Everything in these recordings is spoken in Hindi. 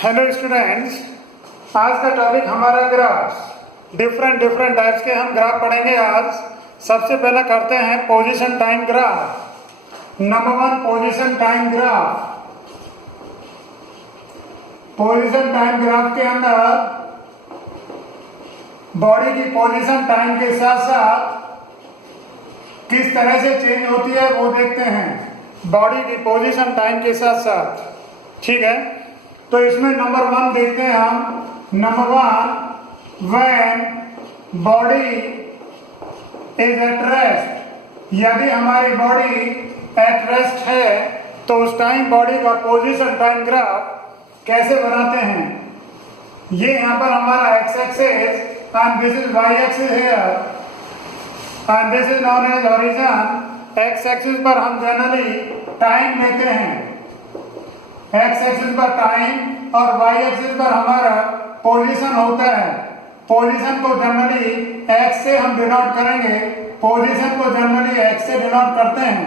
हेलो स्टूडेंट्स, आज का टॉपिक हमारा ग्राफ्स। डिफरेंट टाइप्स के हम ग्राफ पढ़ेंगे आज। सबसे पहले करते हैं position time graph. Number 1 position time graph. Position time graph के अंदर बॉडी की पोजीशन टाइम के साथ साथ किस तरह से चेंज होती है वो देखते हैं। बॉडी की पोजीशन टाइम के साथ साथ, ठीक है। तो इसमें नंबर 1 देखते हैं हम। Number 1, when body is at rest. यदि हमारी बॉडी एट रेस्ट है तो उस टाइम बॉडी का पोजीशन टाइम ग्राफ कैसे बनाते हैं। ये यहाँ पर हमारा X axis and this is Y axis here and this is known as horizon. X axis पर हम जनरली टाइम लेते हैं, एक्स एक्सिस पर टाइम और वाई एक्सिस पर हमारा पोजीशन होता है। पोजीशन को जनरली एक्स से हम डिनोट करेंगे, पोजीशन को जनरली एक्स से डिनोट करते हैं।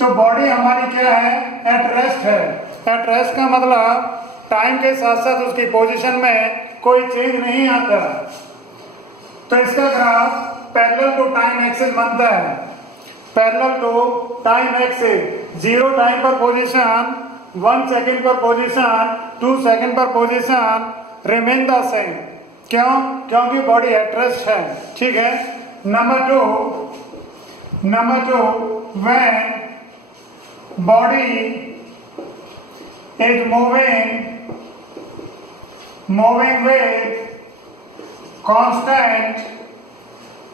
तो बॉडी हमारी क्या है, एट रेस्ट है। एट रेस्ट का मतलब टाइम के साथ साथ उसकी पोजीशन में कोई चेंज नहीं आता। तो इसका graph parallel to time axis बनता है। Parallel to time axis, 0 time पर पोजीशन, 1 सेकेंड पर पोजीशन, 2 सेकेंड पर पोजीशन रिमेन द सेम। क्यों? क्योंकि बॉडी एट रेस्ट है, ठीक है। Number 2 when body is moving with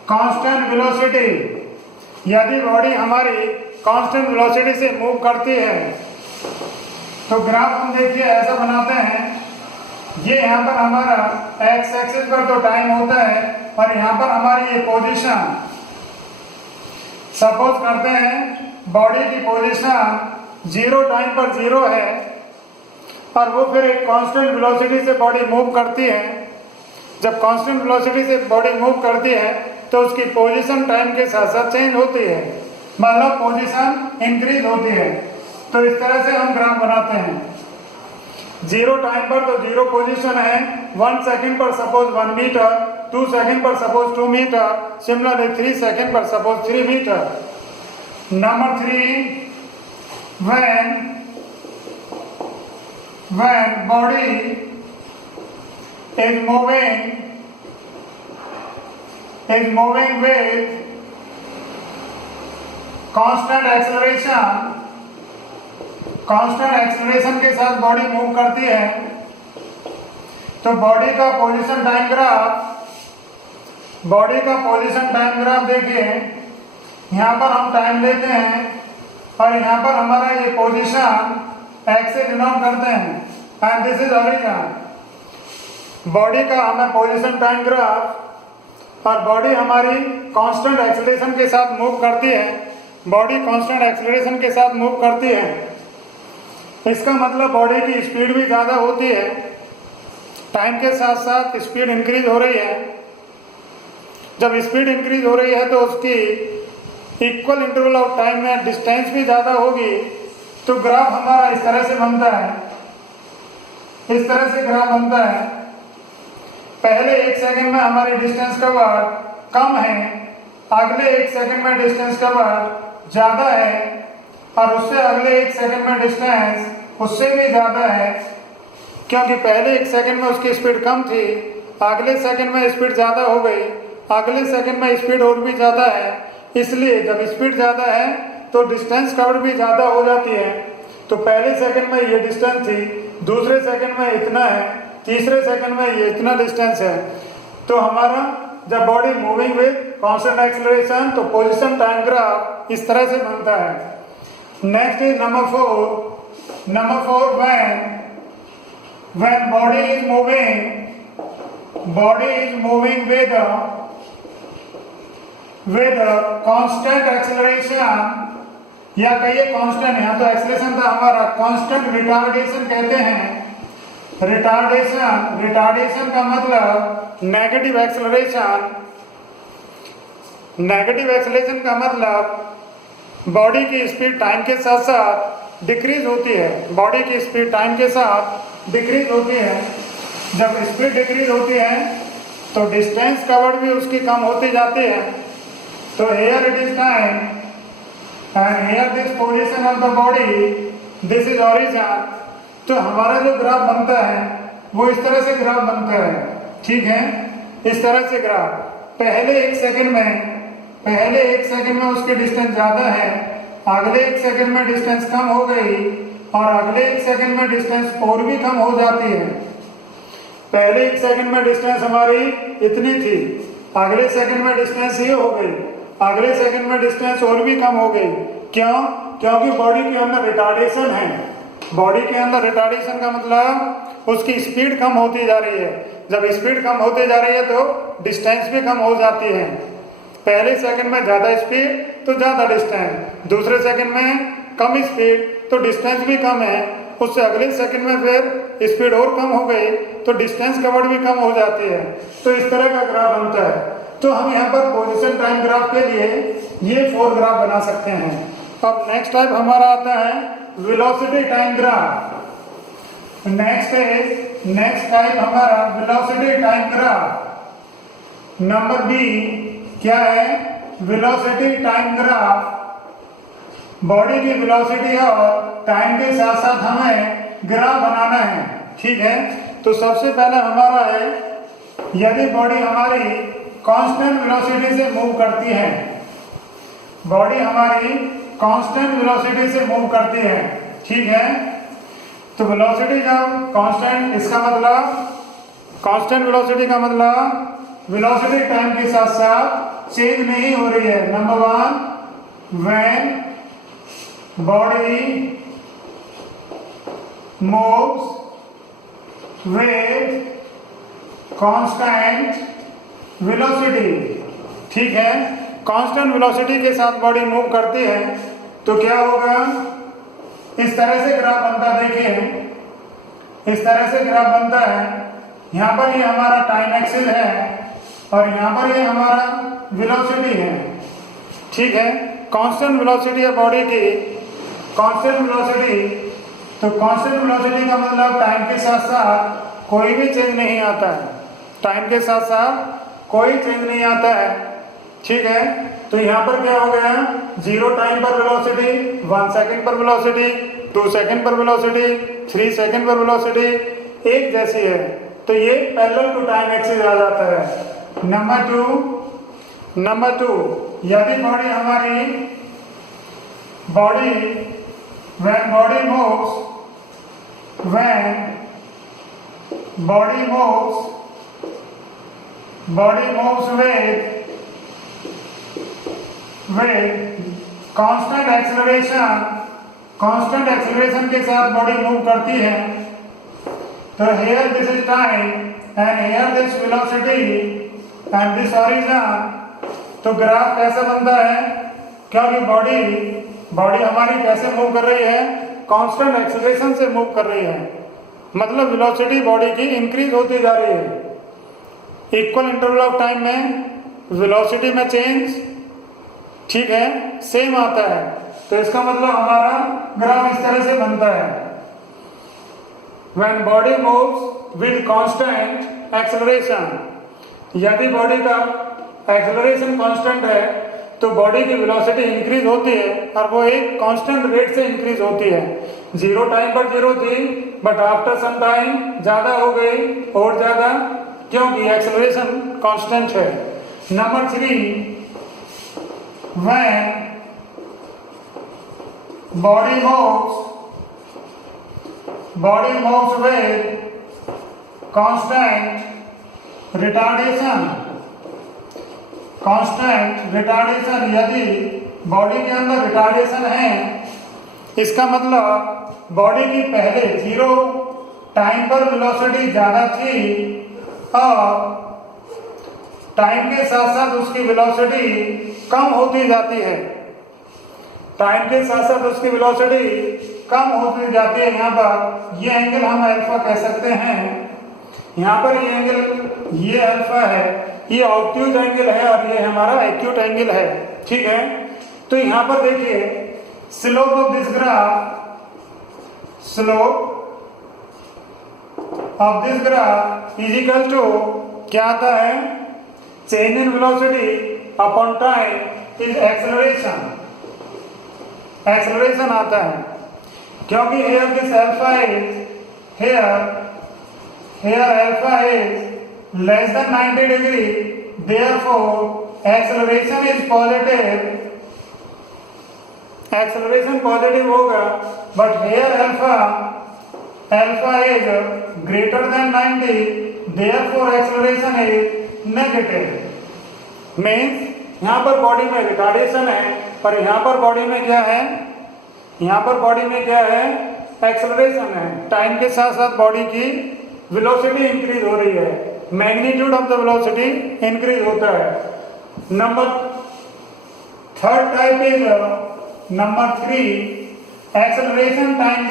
constant velocity. यदि बॉडी हमारी कांस्टेंट वेलोसिटी से मूव करती है तो ग्राफ हम देखिए ऐसा बनाते हैं। ये यहाँ पर हमारा एक्स एक्सिस पर तो टाइम होता है और यहाँ पर हमारी ये पोजीशन। सपोज करते हैं बॉडी की पोजीशन 0 टाइम पर 0 है और वो फिर एक कांस्टेंट वेलोसिटी से बॉडी मूव करती है। जब कांस्टेंट वेलोसिटी से बॉडी मूव करती है तो उसकी पोजीशन टाइम के साथ साथ चेंज होती है, मतलब पोजीशन इंक्रीज होती है। तो इस तरह से हम ग्राफ बनाते हैं। 0 टाइम पर तो 0 पोजीशन है, 1 सेकेंड पर सपोज 1 मीटर, 2 सेकेंड पर सपोज 2 मीटर, सिमिलरली 3 सेकेंड पर suppose 3 metre. Number 3, when body is moving with constant acceleration के साथ बॉडी मूव करती है तो बॉडी का पोजीशन टाइम ग्राफ देखिए। यहाँ पर हम टाइम लेते हैं और यहाँ पर हमारा ये पोजीशन एक्स से डिनोट करते हैं and this is horizon. Body का हमें पोजीशन टाइम ग्राफ और बॉडी हमारी कांस्टेंट एक्सेलरेशन के साथ मूव करती है। बॉडी कांस्टेंट एक्सेलरेशन के साथ मूव करती है, इसका मतलब बॉडी की स्पीड भी ज़्यादा होती है। टाइम के साथ साथ स्पीड इंक्रीज हो रही है। जब स्पीड इंक्रीज हो रही है तो उसकी इक्वल इंटरवल ऑफ टाइम में डिस्टेंस भी ज़्यादा होगी। तो ग्राफ हमारा इस तरह से बनता है, इस तरह से ग्राफ बनता है। पहले 1 सेकंड में हमारी डिस्टेंस कवर कम है, अगले 1 सेकंड में डिस्टेंस कवर ज़्यादा है और उससे अगले 1 सेकंड में डिस्टेंस उससे भी ज़्यादा है। क्योंकि पहले 1 सेकंड में उसकी स्पीड कम थी, अगले सेकंड में स्पीड ज़्यादा हो गई, अगले सेकंड में स्पीड और भी ज़्यादा है। इसलिए जब स्पीड ज़्यादा है तो डिस्टेंस कवर भी ज़्यादा हो जाती है। तो पहले सेकंड में ये डिस्टेंस थी, दूसरे सेकंड में इतना है, तीसरे सेकंड में ये इतना डिस्टेंस है। तो हमारा जब body moving with constant acceleration तो पोजीशन टाइम ग्राफ इस तरह से बनता है। Next is number 4 when body is moving with constant acceleration, या कहिए कांस्टेंट, यहाँ तो एक्सेलरेशन था हमारा, कांस्टेंट रिटार्डेशन कहते हैं। रिटार्डेशन का मतलब नेगेटिव एक्सेलरेशन। नेगेटिव एक्सेलरेशन का मतलब बॉडी की स्पीड टाइम के साथ साथ डिक्रीज होती है, बॉडी की स्पीड टाइम के साथ डिक्रीज होती है। जब स्पीड डिक्रीज होती है तो डिस्टेंस कवर्ड भी उसकी कम होती जाती है। तो here it is time and here this position of the body, this is origin. तो हमारा जो ग्राफ बनता है वो इस तरह से ग्राफ बनता है, ठीक है, इस तरह से ग्राफ। पहले एक सेकंड में उसकी डिस्टेंस ज्यादा है, अगले एक सेकंड में डिस्टेंस कम हो गई और अगले एक सेकंड में डिस्टेंस और भी कम हो जाती है। पहले एक सेकंड में डिस्टेंस हमारी इतनी थी, अगले सेकंड में डिस्टेंस ये हो गई, अगले सेकंड में डिस्टेंस और भी कम हो गई। क्यों? क्योंकि बॉडी के अंदर रिटार्डेशन है। बॉडी के अंदर रिटार्डेशन का मतलब उसकी स्पीड कम होती जा रही है। जब स्पीड कम होती जा रही है तो डिस्टेंस भी कम हो जाती है। पहले सेकंड में ज्यादा स्पीड तो ज्यादा डिस्टेंस, दूसरे सेकंड में कम स्पीड तो डिस्टेंस भी कम है, उससे अगले सेकंड में फिर स्पीड और कम हो गई तो डिस्टेंस कवर्ड भी कम हो जाती है। तो इस तरह का ग्राफ बनता है। तो हम यहाँ पर पोजीशन टाइम ग्राफ के लिए ये 4 ग्राफ बना सकते हैं। अब नेक्स्ट टाइप हमारा आता है velocity time graph. Next type हमारा velocity time graph. Number B क्या है? Velocity time graph. बॉडी की वेलोसिटी और टाइम के साथ साथ हमें ग्राफ बनाना है, ठीक है। तो सबसे पहले हमारा है, यदि बॉडी हमारी कांस्टेंट वेलोसिटी से मूव करती है, बॉडी हमारी कांस्टेंट वेलोसिटी से मूव करती है, ठीक है। तो वेलोसिटी जब कांस्टेंट, इसका मतलब कांस्टेंट वेलोसिटी का मतलब वेलोसिटी टाइम के साथ साथ चेंज नहीं हो रही है। Number 1, when body moves with constant velocity, ठीक है। कांस्टेंट वेलोसिटी के साथ बॉडी मूव करती है तो क्या होगा? इस तरह से ग्राफ बनता है, देखिए इस तरह से ग्राफ बनता है। यहाँ पर ये हमारा टाइम एक्सिस है और यहाँ पर ये हमारा वेलोसिटी है, ठीक है। कांस्टेंट वेलोसिटी है बॉडी की, कांस्टेंट वेलोसिटी। तो कांस्टेंट वेलोसिटी का मतलब टाइम के साथ साथ कोई भी चेंज नहीं आता है, टाइम के साथ साथ कोई चेंज नहीं आता है, ठीक है। तो यहाँ पर क्या हो गया? 0 टाइम पर वेलोसिटी, 1 सेकंड पर वेलोसिटी, 2 सेकंड पर वेलोसिटी, 3 सेकंड पर वेलोसिटी एक जैसी है। तो ये पैरेलल टू टाइम एक्सिस आ जाता है। नंबर टू, यदि बॉडी हमारी when body moves with constant acceleration के साथ बॉडी मूव करती है। तो here this is time and here this velocity and this origin। तो ग्राफ कैसे बनता है? क्योंकि बॉडी हमारी कैसे मूव कर रही है? कांस्टेंट एक्सेलरेशन से मूव कर रही है, मतलब वेलोसिटी बॉडी की इंक्रीज होती जा रही है। इक्वल इंटरवल ऑफ टाइम में वेलोसिटी में चेंज, ठीक है, सेम आता है। तो इसका मतलब हमारा ग्राफ इस तरह से बनता है। When body moves with constant acceleration, यदि बॉडी का एक्सेलरेशन कांस्टेंट है तो बॉडी की वेलोसिटी इंक्रीज होती है और वो एक कांस्टेंट रेट से इंक्रीज होती है। 0 टाइम पर 0 थी बट आफ्टर सम टाइम ज्यादा हो गई और ज्यादा, क्योंकि एक्सेलरेशन कांस्टेंट है। Number 3, when body moves with constant retardation, यदि बॉडी के अंदर रिटार्डेशन है, इसका मतलब बॉडी की पहले 0 टाइम पर वेलोसिटी ज्यादा थी और टाइम के साथ साथ उसकी वेलोसिटी कम होती जाती है। टाइम के साथ साथ उसकी वेलोसिटी कम होती जाती है। यहाँ पर ये एंगल हम अल्फा कह सकते हैं। यहाँ पर ये एंगल, ये अल्फा है, ये ऑब्ट्यूज एंगल है और ये हमारा एक्यूट एंगल है, ठीक है। तो यहाँ पर देखिए slope of this graph slope of this graph is equal to क्या आता है, change in velocity upon time is acceleration आता है, क्योंकि here this alpha is here alpha is less than 90 degree, therefore acceleration is positive होगा, but here alpha is greater than 90, therefore acceleration is negative. Means यहाँ पर बॉडी में रिटार्डेशन है, पर यहाँ पर बॉडी में क्या है, एक्सेलरेशन है। टाइम के साथ साथ बॉडी की वेलोसिटी इंक्रीज हो रही है, magnitude of the velocity increase होता है। Number third type is number 3 acceleration time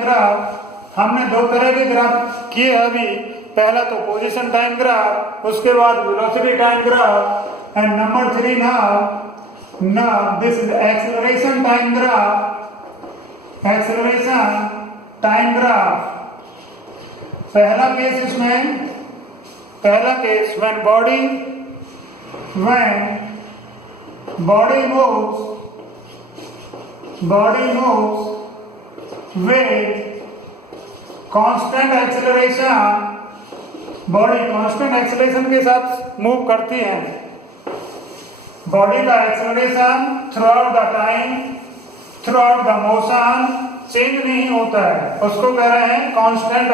graph. हमने दो तरह के ग्राफ किए अभी, पहला तो पोजीशन टाइम ग्राफ, उसके बाद velocity time graph, and number 3 now this is acceleration time graph। पहला case when body moves with constant acceleration, body constant acceleration के साथ मूव करती है। बॉडी का acceleration through out the time, through out the motion change नहीं होता है, उसको कह रहे हैं कांस्टेंट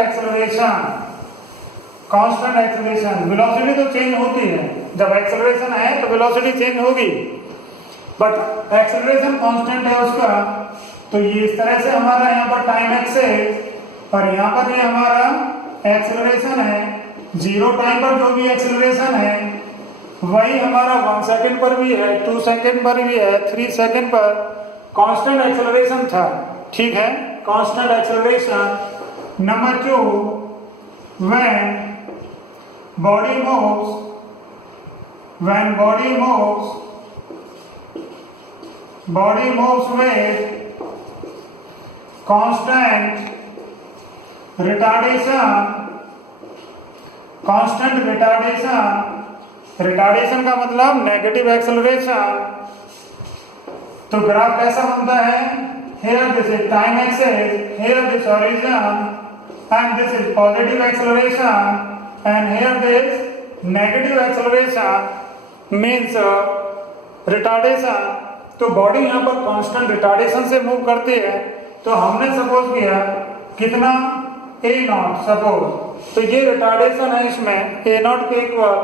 एक्सेलरेशन। वेलोसिटी तो चेंज होती है, जब एक्सेलरेशन है तो वेलोसिटी चेंज होगी, बट एक्सेलरेशन कांस्टेंट है उसका। तो ये इस तरह से हमारा यहाँ पर टाइम एक्सेस, और यहाँ पर ये हमारा एक्सेलरेशन है। 0 टाइम पर जो भी एक्सेलरेशन है वही हमारा 1 सेकेंड पर भी है, 2 सेकेंड पर भी है, 3 सेकेंड पर कांस्टेंट एक्सेलरेशन था। ठीक है, constant acceleration. Number 2 when body moves with constant retardation का मतलब नेगेटिव एक्सेलरेशन। तो ग्राफ कैसा बनता है, here this is time axis, here this origin, and this is positive acceleration, and here this negative acceleration means retardation। तो बॉडी यहाँ पर कांस्टेंट रिटार्डेशन से मूव करती है। तो हमने सपोज किया कितना, a0 सपोज, तो ये रिटार्डेशन है इसमें a0 के इक्वल,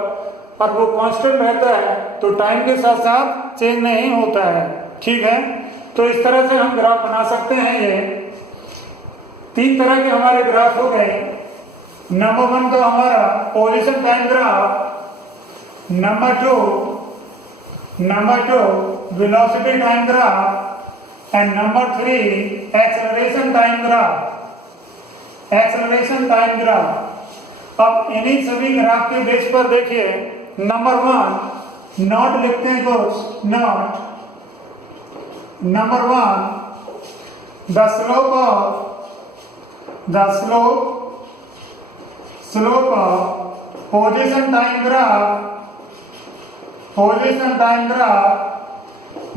और वो कांस्टेंट रहता है, तो टाइम के साथ साथ चेंज नहीं होता है। ठीक है, तो इस तरह से हम ग्राफ बना सकते हैं। ये 3 तरह के हमारे ग्राफ हो गए। नंबर 1 तो हमारा position time graph, number 2 velocity time graph, and number 3 acceleration time graph. अब इन्हीं सभी ग्राफ के बेस पर देखिए, नंबर 1 नॉट लिखते हैं कुछ, not. Number 1 the slope of position time graph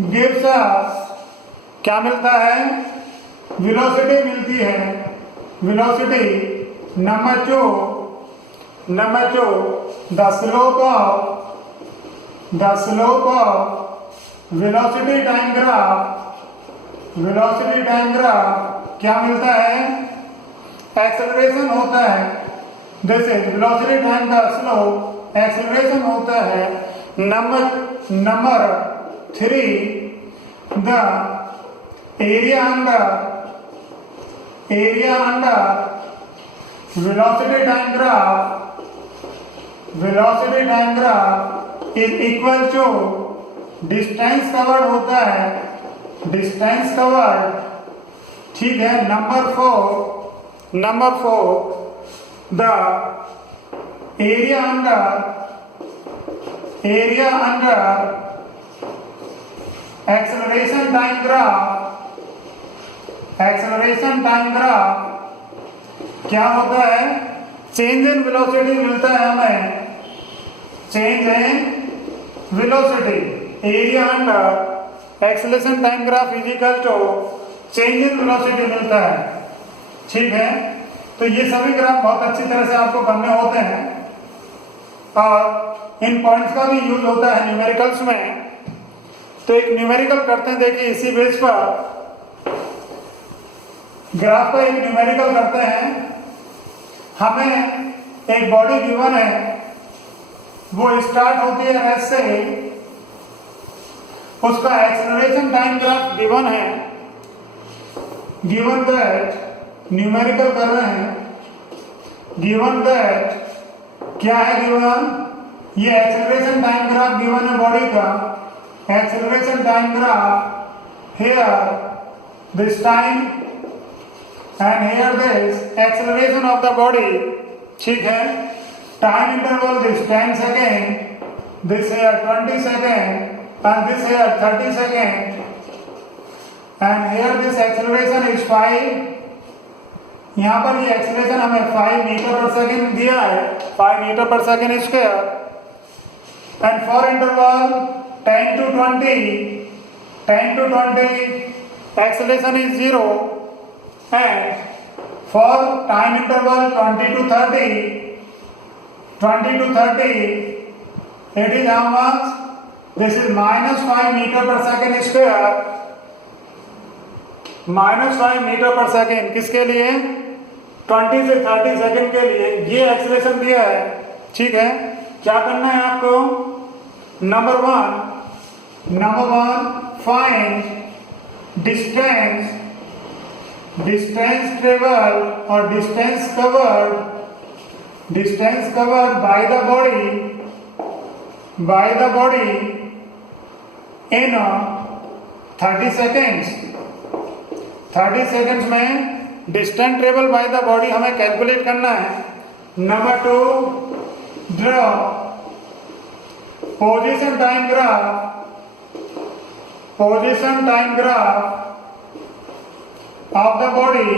gives us, क्या मिलता है, वेलोसिटी मिलती है, velocity. Number 2 the slope of velocity time graph क्या मिलता है, एक्सेलरेशन होता है। दिस इज वेलोसिटी टाइम का स्लोप, एक्सेलरेशन होता है। Number 3 the area under velocity time graph is equal to distance covered होता है, डिस्टेंस कवर्ड। ठीक है, number 4 the area under acceleration time graph acceleration time graph क्या होता है, चेंज इन वेलोसिटी मिलता है हमें, change in velocity area under acceleration time graph is equal to change in velocity मिलता है। ठीक है, तो ये सभी ग्राफ बहुत अच्छी तरह से आपको करने होते हैं और इन पॉइंट्स का भी यूज होता है न्यूमेरिकल्स में। तो एक न्यूमेरिकल करते हैं, देखिए इसी बेस पर ग्राफ का एक न्यूमेरिकल करते हैं। हमें एक बॉडी गिवन है, वो स्टार्ट होती है रेस्ट से, उसका एक्सेलरेशन टाइम ग्राफ गिवन है, गिवन दैट न्यूमेरिकल कर रहे हैं, गिवन दैट क्या है गिवन, ये एक्सेलरेशन टाइम ग्राफ गिवन है बॉडी का, acceleration time graph here this time and here this acceleration of the body, ठीक है, time interval this 10 second, this here 20 second and this here 30 second and here this acceleration is 5, यहाँ पर ये acceleration हमें 5 मीटर पर सेकेंड दिया है, 5 metre per second square and for interval 10 to 20 acceleration is 0 and for time interval 20 to 30 it is how much, this is minus 5 meter per second square, minus 5 metre per second किसके लिए, 20 से 30 सेकेंड के लिए ये एक्सेलरेशन दिया है। ठीक है, क्या करना है आपको, number one find distance travel और distance covered by the body in 30 seconds. 30 seconds में distance travel by the body हमें कैलकुलेट करना है। Number 2, draw position time graph of the body,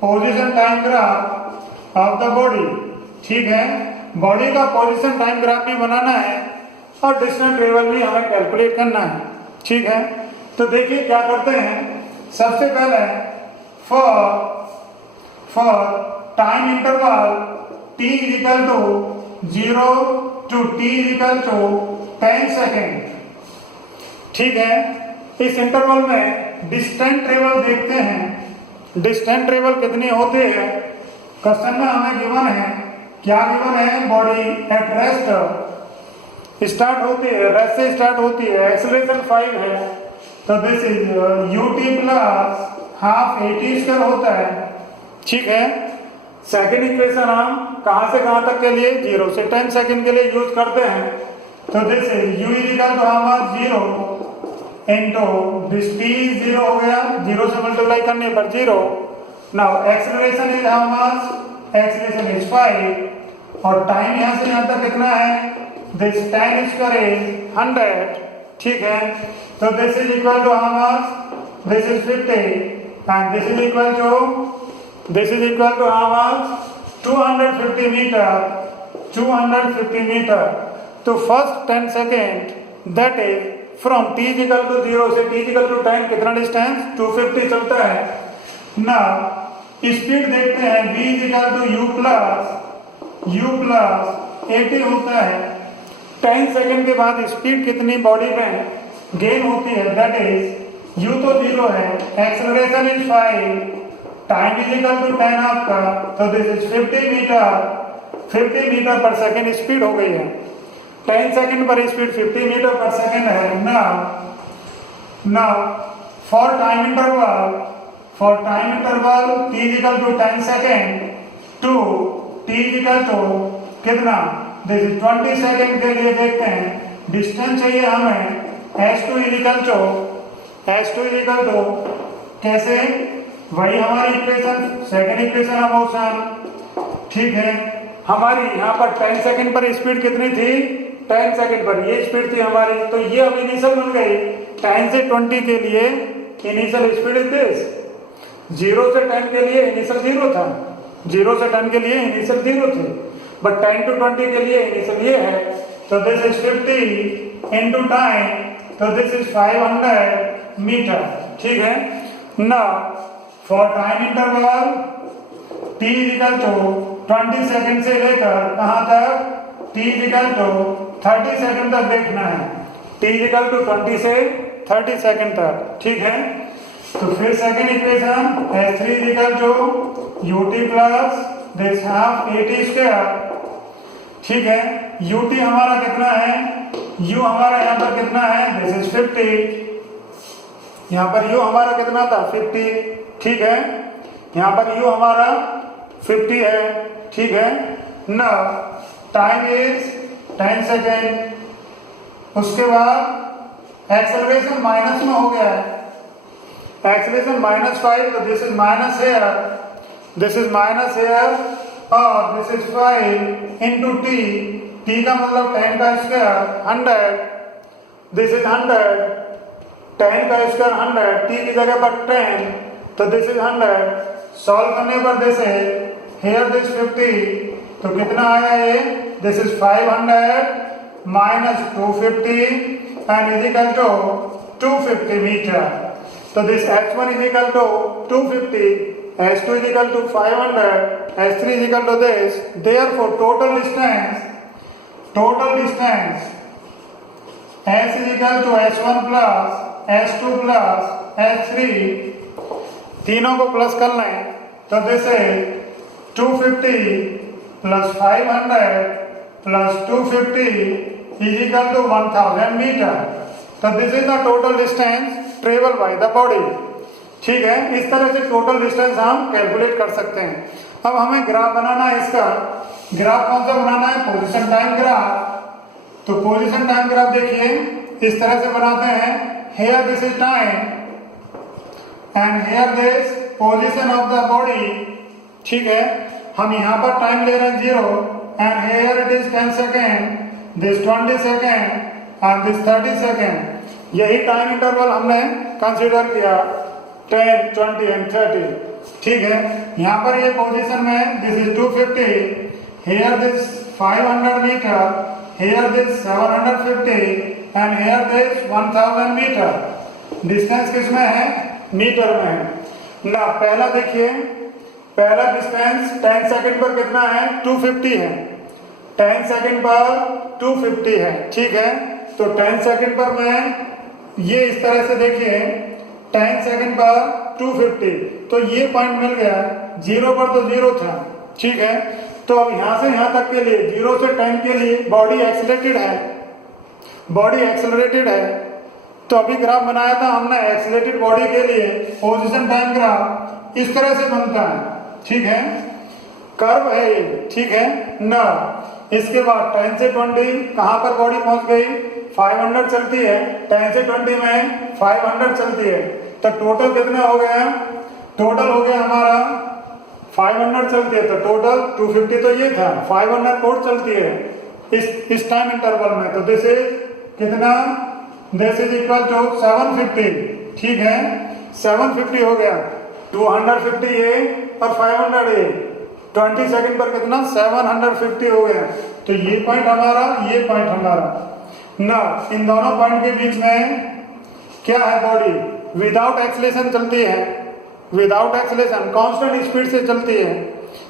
position time graph of the body. ठीक है, बॉडी का पोजीशन टाइम ग्राफ भी बनाना है और डिस्टेंस ट्रेवल भी हमें कैलकुलेट करना है। ठीक है, तो देखिए क्या करते हैं, सबसे पहले for time interval t is equal to 0 to t is equal to 10 second. ठीक है, इस इंटरवल में डिस्टेंस ट्रेवल देखते हैं, डिस्टेंस ट्रेवल कितनी होती है। क्वेश्चन में हमें गिवन है, क्या गिवन है, बॉडी एट रेस्ट स्टार्ट होती है, रेस्ट से स्टार्ट होती है, एक्सेलरेशन 5 है, तो this is ut plus half at² होता है। ठीक है, सेकेंड इक्वेशन हम कहां से कहां तक के लिए, 0 से 10 सेकेंड के लिए यूज करते हैं। तो this is u is equal to हमारा 0 इंटू दिस t 0 हो गया, 0 से मल्टीप्लाई करने पर 0। Now acceleration is how much, acceleration is 5 और टाइम यहां से यहां तक कितना है, दिस 10 स्क्वायर इज 100। ठीक है, तो this is equal to how much, this is 50 and this is equal to how much, 250 metre. तो first 10 second that is from t equal to 0 से t इक्वल टू 10 कितना डिस्टेंस, 250 चलता है ना। स्पीड देखते हैं, v equal to u plus 80 होता है। 10 सेकेंड के बाद स्पीड कितनी बॉडी में गेन होती है, दैट इज u तो 0 है, acceleration is 5, time is equal to 10 आपका, तो this is 50 metre per second speed हो गई है। 10 second per speed 50 metre per second है। Now for time interval t equal to 10 second to t equal to कितना, दिस इज 20 सेकेंड के लिए देखते हैं, डिस्टेंस चाहिए हमें, s2 इज इक्वल टू कैसे, वही हमारी equation, second equation of motion. ठीक है, हमारी यहाँ पर 10 सेकेंड पर स्पीड कितनी थी, 10 सेकेंड पर ये स्पीड थी हमारी, तो ये अब इनिशियल बन गई। 10 से 20 के लिए इनिशियल स्पीड इज दिस, 0 से 10 के लिए इनिशियल 0 था, 0 से 10 के लिए इनिशियल 0 थे, बट 10 to 20 के लिए इनिशियल ये है, तो दिस इज 50 into टाइम, तो दिस इज 500 मीटर। ठीक है ना। For time interval t equal to 20 second से लेकर कहां तक, t इक्वल टू 30 सेकंड तक देखना है, t इक्वल टू 20 से 30 सेकंड तक। ठीक है, तो फिर second equation s3 equal to ut plus this half at square. ठीक है, ut हमारा कितना है, u हमारा यहाँ पर कितना है, दिस इज 50, यहाँ पर u हमारा कितना था 50। ठीक है, यहाँ पर u हमारा 50 है। ठीक है ना। Time is 10 second. उसके बाद एक्सेलरेशन माइनस में हो गया है, एक्सेलरेशन -5, तो this is minus here, this is minus here, और दिस इज 5 इंटू टी का मतलब 10 का स्क्वायर 100, दिस इज 100, 10 का स्क्वायर 100, टी की जगह पर 10, तो दिस इज 100। सॉल्व करने पर दिस हेयर दिस 50, तो कितना आया ये, this is 500 minus 250 and is equal to 250 metre. तो this h1 is equal to 250, h2 is equal to 500, h3 is equal to this. Therefore, total distance s is equal to h1 plus h2 plus h3, तीनों को प्लस कर लें, तो this is 250 plus 500 plus 250 is equal to 1000 meter. तो this is the total distance travel by the body. ठीक है, इस तरह से टोटल डिस्टेंस हम कैलकुलेट कर सकते हैं। अब हमें ग्राफ बनाना है, इसका ग्राफ कौन सा बनाना है, पोजीशन टाइम ग्राफ। तो पोजीशन टाइम ग्राफ देखिए इस तरह से बनाते हैं, here this is time and here this position of the body. ठीक है, हम यहाँ पर टाइम ले रहे हैं 0 and here it is 10 second, this 20 second and this 30 second. यही टाइम इंटरवल हमने कंसीडर किया 10, 20 एंड 30। ठीक है, यहाँ पर ये पोजीशन में this is 250, here this 500 metre, here this 750 and here this 1000 metre. Distance किस में है, मीटर में है ना। पहला देखिए, पहला डिस्टेंस 10 सेकंड पर कितना है, 250 है, 10 सेकंड पर 250 है। ठीक है, तो 10 सेकंड पर मैं ये इस तरह से देखिए 10 सेकंड पर 250, तो ये पॉइंट मिल गया, 0 पर तो 0 था। ठीक है, तो अब यहाँ से यहाँ तक के लिए 0 से 10 के लिए बॉडी एक्सेलरेटेड है, बॉडी एक्सेलरेटेड है। तो अभी ग्राफ बनाया था हमने एक्सेलरेटेड बॉडी के लिए, पोजीशन टाइम ग्राफ इस तरह से बनता है। ठीक है, कर्व है ये। ठीक है ना। इसके बाद 10 से 20 कहाँ पर बॉडी पहुंच गई, 500 चलती है, 10 से 20 में 500 चलती है, तो टोटल कितना हो गया, टोटल हो गया हमारा 500 चलती है, तो टोटल 250 तो ये था, 500 और चलती है इस टाइम इंटरवल में, तो दिस इज कितना, दिस इज इक्वल टू 750। ठीक है, 750 हो गया, 250 ये और 500 ये, 20 सेकंड पर कितना 750 हो गया। तो ये पॉइंट हमारा, ये पॉइंट हमारा ना, इन दोनों पॉइंट के बीच में क्या है, बॉडी विदाउट एक्सेलरेशन चलती है, विदाउट एक्सेलरेशन कांस्टेंट स्पीड से चलती है।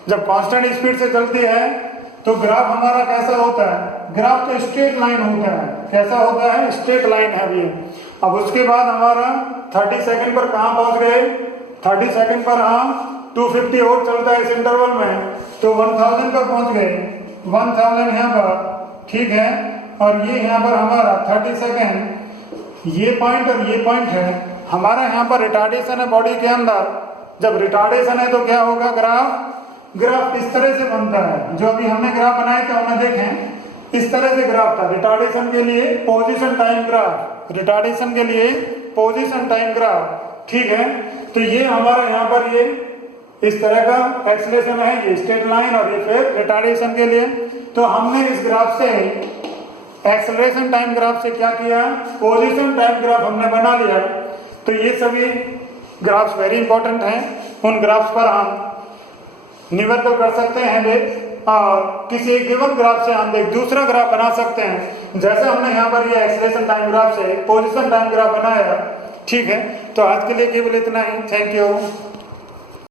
जब कांस्टेंट स्पीड से चलती है तो ग्राफ हमारा कैसा होता है, ग्राफ तो स्ट्रेट लाइन होता है। कैसा होता है, स्ट्रेट लाइन है ये। अब उसके बाद हमारा 30 सेकंड पर कहाँ पहुंच गए, 30 सेकंड पर हम 250 और चलता है इस इंटरवल में, तो 1000 पर पहुंच गए, 1000 यहाँ पर। ठीक है, और ये यहाँ पर हमारा 30 सेकंड, ये पॉइंट और ये पॉइंट है हमारा। यहाँ पर रिटार्डेशन है बॉडी के अंदर, जब रिटार्डेशन है तो क्या होगा, ग्राफ इस तरह से बनता है। जो अभी हमने ग्राफ बनाए थे हमने देखें इस तरह से ग्राफ था, रिटार्डेशन के लिए पोजीशन टाइम ग्राफ, रिटार्डेशन के लिए पोजीशन टाइम ग्राफ। ठीक है, तो ये हमारा यहाँ पर ये इस तरह का एक्सेलरेशन है, ये स्ट्रेट लाइन, और ये फिर रिटार्डेशन के लिए। तो हमने इस ग्राफ से एक्सेलरेशन टाइम ग्राफ से क्या किया, पोजीशन टाइम ग्राफ हमने बना लिया। तो ये सभी ग्राफ्स वेरी इंपॉर्टेंट हैं। उन ग्राफ्स पर हम न्यूमेरिकल कर सकते हैं देख, और किसी एक गिवन ग्राफ से हम देख दूसरा ग्राफ बना सकते हैं, जैसे हमने यहाँ पर ये एक्सेलरेशन टाइम ग्राफ से पोजीशन टाइम ग्राफ बनाया। ठीक है, तो आज के लिए केवल इतना ही। Thank you.